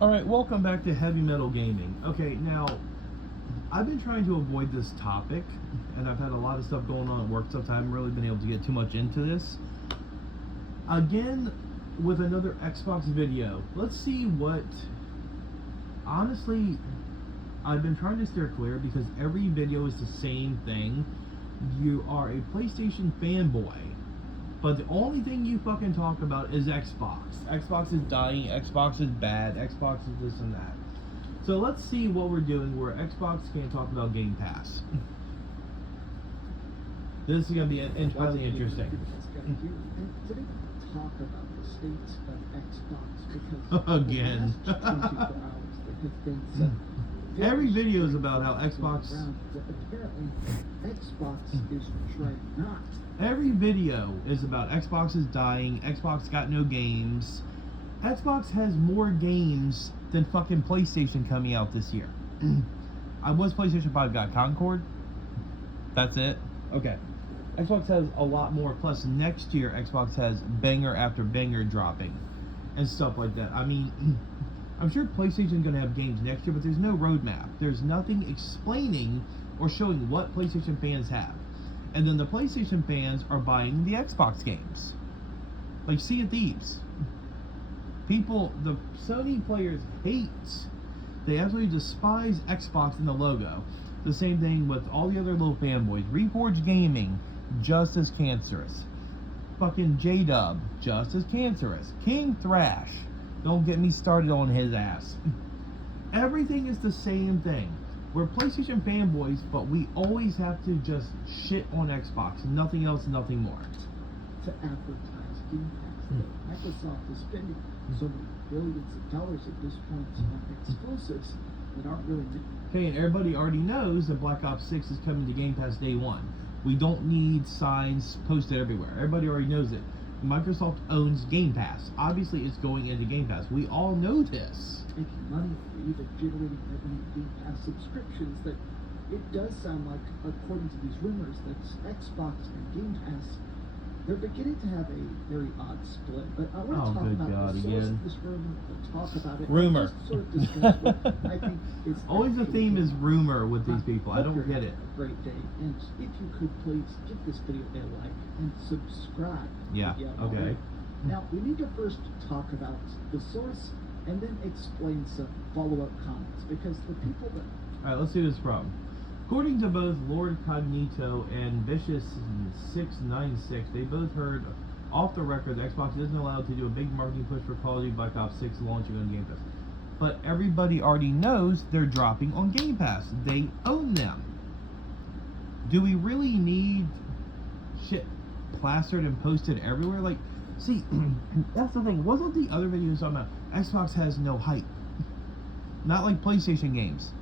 Alright, welcome back to Heavy Metal Gaming. Okay, now, I've been trying to avoid this topic, and I've had a lot of stuff going on at work, so I haven't really been able to get too much into this. Again, with another Xbox video. Let's see what... Honestly, I've been trying to steer clear because every video is the same thing. You are a PlayStation fanboy, but the only thing you fucking talk about is Xbox. Xbox is dying, Xbox is bad, Xbox is this and that. So let's see what we're doing where Xbox can't talk about Game Pass. This is going to be highly interesting. Today talk about the state of Xbox because again. the last 24 hours there have been every video is about how Xbox... Apparently, Xbox is trying not. Every video is about Xbox is dying, Xbox got no games. Xbox has more games than fucking PlayStation coming out this year. What's PlayStation 5 got? Concord? That's it? Okay. Xbox has a lot more, plus next year Xbox has banger after banger dropping and stuff like that. I mean, I'm sure PlayStation's going to have games next year, but there's no roadmap. There's nothing explaining or showing what PlayStation fans have. And then the PlayStation fans are buying the Xbox games. Like Sea of Thieves. People, the Sony players hate, they absolutely despise Xbox in the logo. The same thing with all the other little fanboys. Reforged Gaming, just as cancerous. Fucking J-Dub, just as cancerous. King Thrash, don't get me started on his ass. Everything is the same thing. We're PlayStation fanboys, but we always have to just shit on Xbox. Nothing else, nothing more. To advertise Game Pass. Microsoft is spending so many billions of dollars at this point on exclusives that aren't really... Okay, and everybody already knows that Black Ops 6 is coming to Game Pass day one. We don't need signs posted everywhere. Everybody already knows it. Microsoft owns Game Pass. Obviously, it's going into Game Pass. We all know this. Making money for either generating revenue Game Pass subscriptions, that it does sound like, according to these rumors, that Xbox and Game Pass, they're beginning to have a very odd split. But I want to talk about the source of this rumor, talk about it. Rumor. Just sort of discuss what I think is always the theme is rumor with these people. I don't you're get it. having a great day, and if you could please give this video a like and subscribe. Yeah, okay. Now, we need to first talk about the source and then explain some follow-up comments, because the people that... Alright, let's see this problem. According to both Lord Cognito and Vicious696, they both heard off the record that Xbox isn't allowed to do a big marketing push for Call of Duty Black Ops 6 launching on Game Pass. But everybody already knows they're dropping on Game Pass. They own them. Do we really need shit plastered and posted everywhere? Like, see, that's the thing. Wasn't the other videos talking about Xbox has no hype? Not like PlayStation games.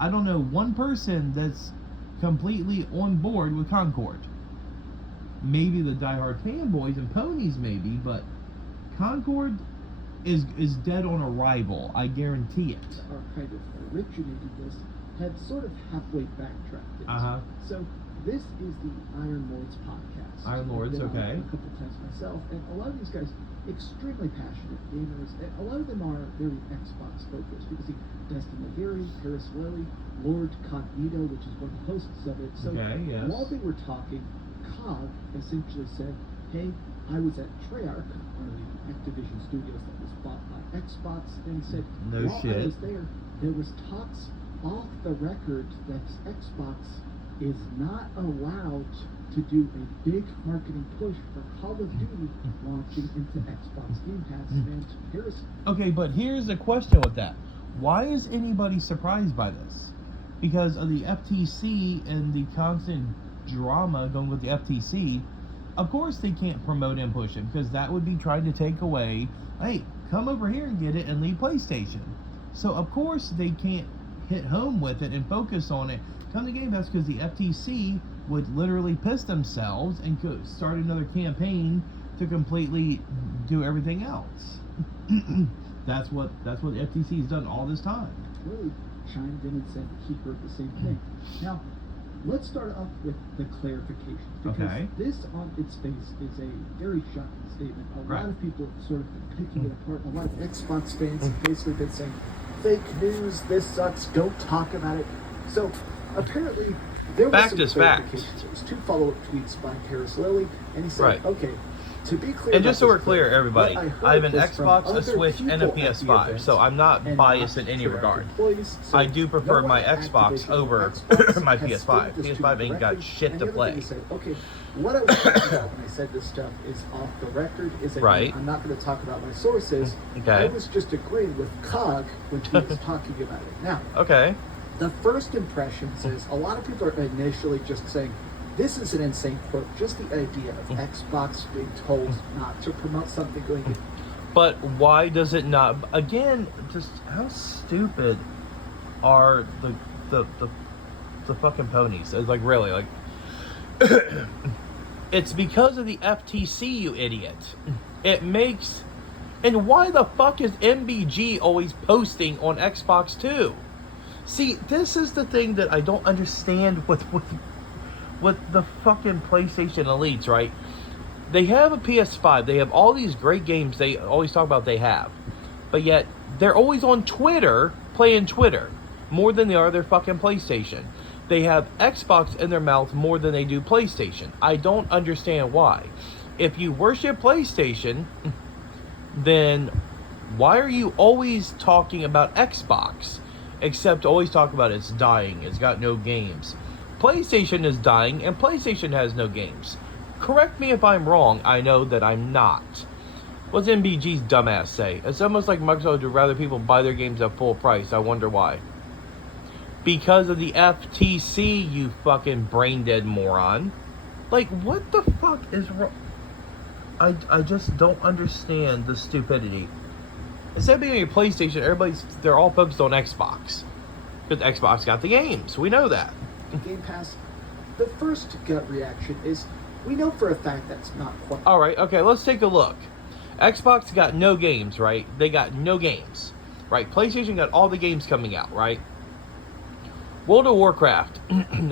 I don't know one person that's completely on board with Concord. Maybe the diehard fanboys and ponies, maybe, but Concord is dead on arrival. I guarantee it. Are kind of originating this had sort of halfway backtracked it. So this is the Iron Lords podcast. Iron Lords, okay. A couple times myself, and a lot of these guys, extremely passionate gamers, and a lot of them are very Xbox focused. You can see Dustin Lavery, Paris Lilly, Lord Cognito, which is one of the hosts of it. So while they were talking, Cog essentially said, hey, I was at Treyarch, one of the Activision studios that was bought by Xbox, and he said, while I was there was talks off the record that Xbox is not allowed to do a big marketing push for Call of Duty launching into Xbox Game Pass and Paris. Okay, but here's a question with that. Why is anybody surprised by this? Because of the FTC and the constant drama going with the FTC, of course they can't promote and push it, because that would be trying to take away, hey, come over here and get it and leave PlayStation. So of course they can't hit home with it and focus on it. Come to Game Pass, because the FTC would literally piss themselves and could start another campaign to completely do everything else. That's what the FTC has done all this time. Really chimed in and said he heard the same thing. Now, let's start off with the clarifications, because Okay. this on its face is a very shocking statement. A Right. lot of people have sort of been picking it apart. A lot of Xbox fans have basically been saying, fake news, this sucks, don't talk about it. So apparently there was Fact some is fact. clarifications. There was 2 follow-up tweets by Paris Lilly, and he said, Right. okay, to be clear, And just so about we're this clear, claim, everybody, what heard I have an was from Xbox, a other Switch, and a people at the PS5, event, so I'm not and biased in not any direct regard. employees. So I do prefer no my one at Xbox Activision over Xbox my has PS5. stated this to PS5 me ain't got directly. shit And to the other play. thing he said, okay, what I was talking about when I said this stuff is off the record, is that Right. I'm not going to talk about my sources. Okay. I was just agreeing with COG when he was talking about it. Now, Okay. the first impressions is a lot of people are initially just saying, this is an insane quote. Just the idea of Xbox being told not to promote something going to. But why does it not? Again, just how stupid are the fucking ponies? It's like, really, like it's because of the FTC, you idiot. It makes. And why the fuck is MBG always posting on Xbox too? See, this is the thing that I don't understand with the fucking PlayStation Elites, right? They have a PS5. They have all these great games they always talk about they have. But yet, they're always on Twitter, playing Twitter, more than they are their fucking PlayStation. They have Xbox in their mouth more than they do PlayStation. I don't understand why. If you worship PlayStation, then why are you always talking about Xbox? Except always talk about it's dying, it's got no games. PlayStation is dying, and PlayStation has no games. Correct me if I'm wrong, I know that I'm not. What's MBG's dumbass say? It's almost like Microsoft would rather people buy their games at full price. I wonder why. Because of the FTC, you fucking brain dead moron. Like, what the fuck is wrong? I just don't understand the stupidity. Instead of being on your PlayStation, they're all focused on Xbox. Because Xbox got the games. We know that. Game Pass, the first gut reaction is, we know for a fact that's not quite. Alright, okay, let's take a look. Xbox got no games, right? They got no games. Right? PlayStation got all the games coming out, right? World of Warcraft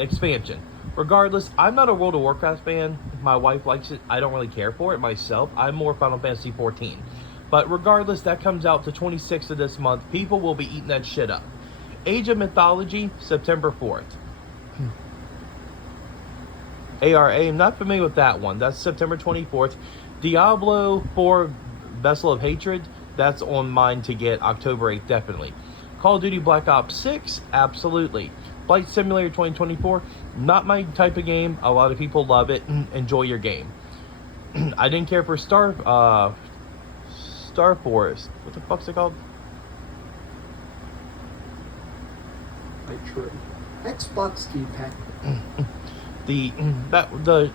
expansion. Regardless, I'm not a World of Warcraft fan. My wife likes it. I don't really care for it myself. I'm more Final Fantasy 14. But regardless, that comes out the 26th of this month. People will be eating that shit up. Age of Mythology, September 4th. ARA, I'm not familiar with that one. That's September 24th. Diablo 4 Vessel of Hatred, that's on mine to get October 8th, definitely. Call of Duty Black Ops 6, absolutely. Flight Simulator 2024, not my type of game. A lot of people love it. Enjoy your game. I didn't care for Star Forest. What the fuck's it called? True. Xbox Game Pass. The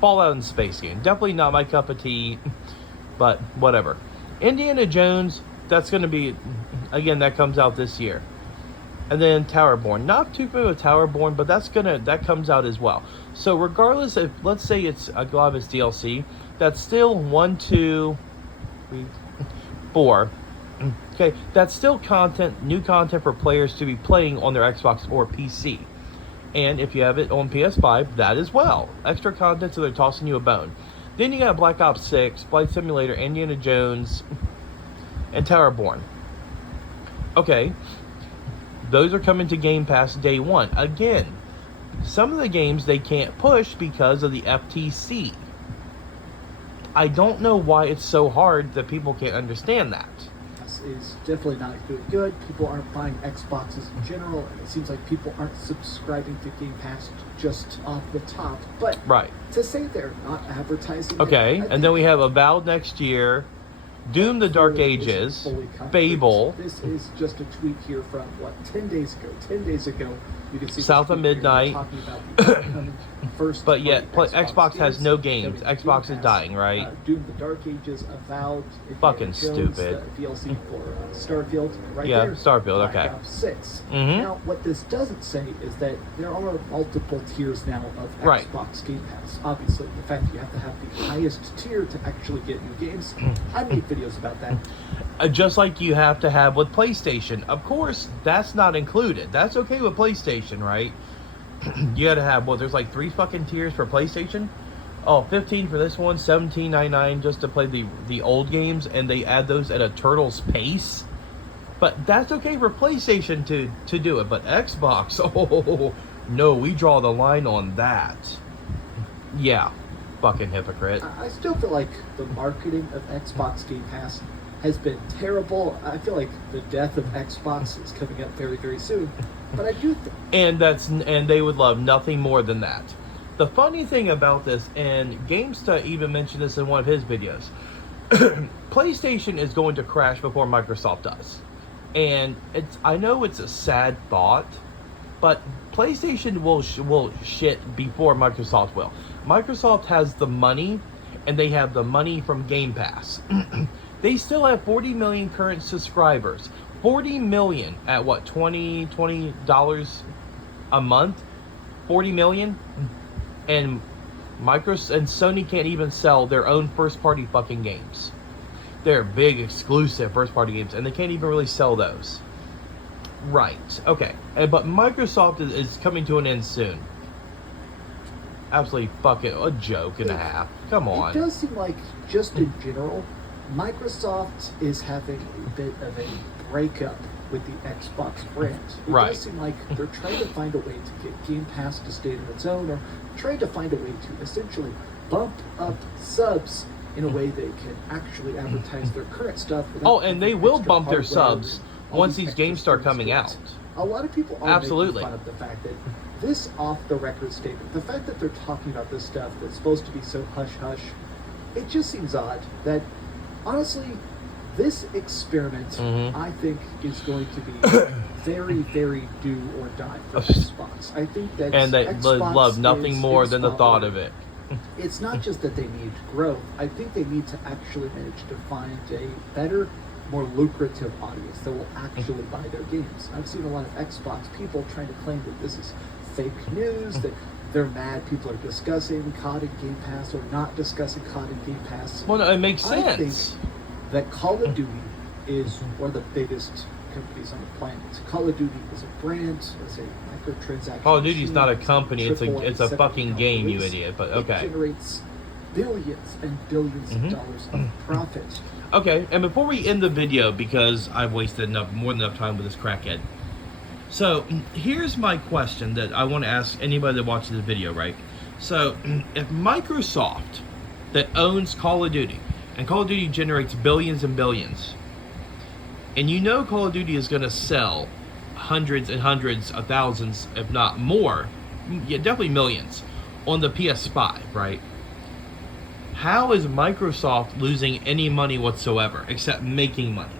Fallout in Space game. Definitely not my cup of tea, but whatever. Indiana Jones, that's going to be, again, that comes out this year. And then Towerborn. Not too familiar with Towerborn, but that comes out as well. So regardless, if let's say it's a lot of it's DLC, that's still 1, 2, 3, 4. Okay, that's still new content for players to be playing on their Xbox or PC. And if you have it on PS5, that as well. Extra content, so they're tossing you a bone. Then you got Black Ops 6, Flight Simulator, Indiana Jones, and Towerborn. Okay, those are coming to Game Pass day one. Again, some of the games they can't push because of the FTC. I don't know why it's so hard that people can't understand that. Is definitely not doing good. People aren't buying Xboxes in general, and it seems like people aren't subscribing to Game Pass just off the top. But right. To say they're not advertising. Okay, and then we have Avowed next year, Doom: The Dark Ages, Fable. This is just a tweet here from 10 days ago. 10 days ago, you can see South of Midnight. Talking about the upcoming first. But yet, Xbox has no games. Coming to Xbox Game is Pass. dying, right? Doom: The Dark Ages, Avowed. Fucking Jones, stupid. The DLC for Starfield, right Yeah, there. Starfield, Black okay. Ops 6. Mhm. Now, what this doesn't say is that there are multiple tiers now of Right. Xbox Game Pass. Obviously, the fact you have to have the highest tier to actually get new games. I made videos about that. Just like you have to have with PlayStation. Of course, that's not included. That's okay with PlayStation, right? You gotta have, there's like 3 fucking tiers for PlayStation. Oh, 15 for this one, 17.99 just to play the old games, and they add those at a turtle's pace. But that's okay for PlayStation to do it, but Xbox, oh no, we draw the line on that. Yeah, fucking hypocrite. I still feel like the marketing of Xbox Game Pass has been terrible. I feel like the death of Xbox is coming up very, very soon. But I do think... And they would love nothing more than that. The funny thing about this, and GameStar even mentioned this in one of his videos, PlayStation is going to crash before Microsoft does. And I know it's a sad thought, but PlayStation will shit before Microsoft will. Microsoft has the money, and they have the money from Game Pass. They still have 40 million current subscribers. 40 million at what, $20 a month? 40 million? And Microsoft and Sony can't even sell their own first-party fucking games. They're big exclusive first-party games, and they can't even really sell those. Right. Okay. But Microsoft is coming to an end soon. Absolutely fucking a joke and a half. Come on. It does seem like, just in general, Microsoft is having a bit of a breakup with the Xbox brand. It does seem like they're trying to find a way to get Game Pass to stay on its own, or trying to find a way to essentially bump up subs in a way they can actually advertise their current stuff. Oh, and they will bump their subs once these games start coming out. A lot of people are making fun of the fact that this off-the-record statement, the fact that they're talking about this stuff that's supposed to be so hush-hush, it just seems odd that, honestly, this experiment, I think, is going to be very, very do or die for Xbox. I think that and they Xbox love nothing more than the thought of it. It's not just that they need growth. I think they need to actually manage to find a better, more lucrative audience that will actually buy their games. I've seen a lot of Xbox people trying to claim that this is fake news, that they're mad people are discussing COD and Game Pass or not discussing COD and Game Pass. Well, no, it makes sense. I think that Call of Duty is one of the biggest companies on the planet. Call of Duty is a brand, it's a microtransaction. Call of Duty's not a company, it's a AAA fucking game, you idiot. But okay. It generates billions and billions of dollars of profit. Okay, and before we end the video, because I've wasted more than enough time with this crackhead. So, here's my question that I want to ask anybody that watches this video, right? So, if Microsoft, that owns Call of Duty, and Call of Duty generates billions and billions, and you know Call of Duty is going to sell hundreds and hundreds of thousands, if not more, yeah, definitely millions, on the PS5, right? How is Microsoft losing any money whatsoever, except making money?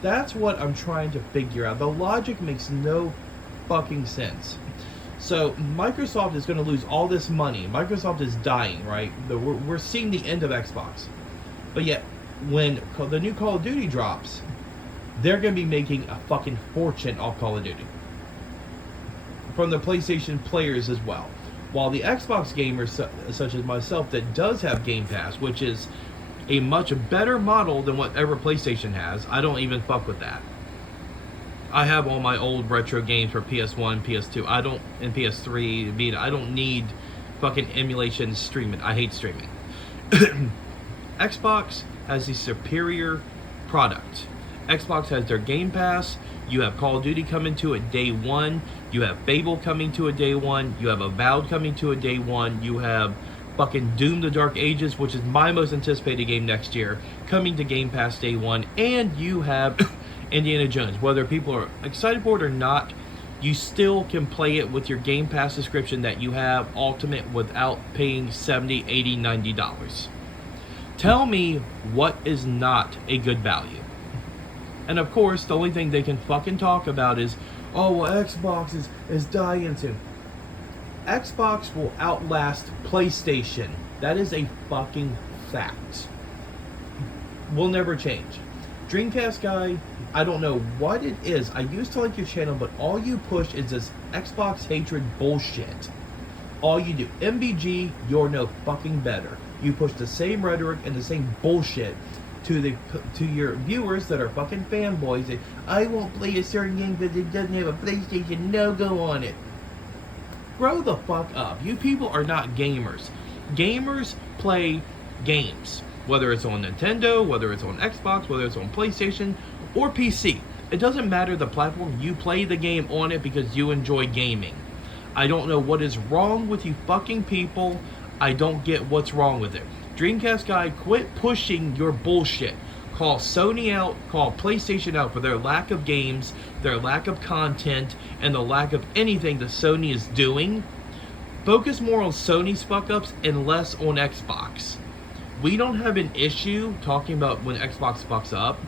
That's what I'm trying to figure out. The logic makes no fucking sense. So Microsoft is going to lose all this money. Microsoft is dying, right? We're seeing the end of Xbox. But yet, when the new Call of Duty drops, they're going to be making a fucking fortune off Call of Duty. From the PlayStation players as well. While the Xbox gamers, such as myself, that does have Game Pass, which is a much better model than whatever PlayStation has, I don't even fuck with that. I have all my old retro games for PS1, PS2, and PS3, Vita. I don't need fucking emulation streaming. I hate streaming. Xbox has a superior product. Xbox has their Game Pass. You have Call of Duty coming to it day one. You have Fable coming to it day one. You have Avowed coming to it day one. You have fucking Doom the Dark Ages, which is my most anticipated game next year, coming to Game Pass day one. And you have Indiana Jones. Whether people are excited for it or not, you still can play it with your Game Pass subscription that you have Ultimate without paying $70, $80, $90. Tell me what is not a good value. And of course, the only thing they can fucking talk about is, oh, well, Xbox is dying soon. Xbox will outlast PlayStation. That is a fucking fact. Will never change. Dreamcastguy, I don't know what it is. I used to like your channel, but all you push is this Xbox hatred bullshit. All you do. MBG, you're no fucking better. You push the same rhetoric and the same bullshit to your viewers that are fucking fanboys. That I won't play a certain game because it doesn't have a PlayStation logo on it. Grow the fuck up. You people are not gamers. Gamers play games. Whether it's on Nintendo, whether it's on Xbox, whether it's on PlayStation, or PC. It doesn't matter the platform. You play the game on it because you enjoy gaming. I don't know what is wrong with you fucking people. I don't get what's wrong with it. Dreamcastguy, quit pushing your bullshit. Call Sony out, call PlayStation out for their lack of games, their lack of content, and the lack of anything that Sony is doing. Focus more on Sony's fuck-ups and less on Xbox. We don't have an issue talking about when Xbox fucks up.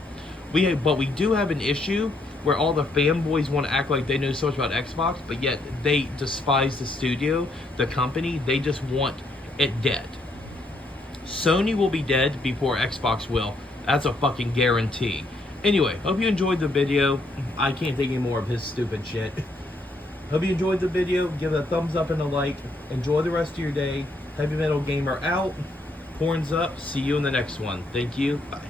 But we do have an issue where all the fanboys want to act like they know so much about Xbox, but yet they despise the studio, the company. They just want it dead. Sony will be dead before Xbox will. That's a fucking guarantee. Anyway, hope you enjoyed the video. I can't take any more of his stupid shit. Hope you enjoyed the video. Give it a thumbs up and a like. Enjoy the rest of your day. Heavy Metal Gamer out. Horns up. See you in the next one. Thank you. Bye.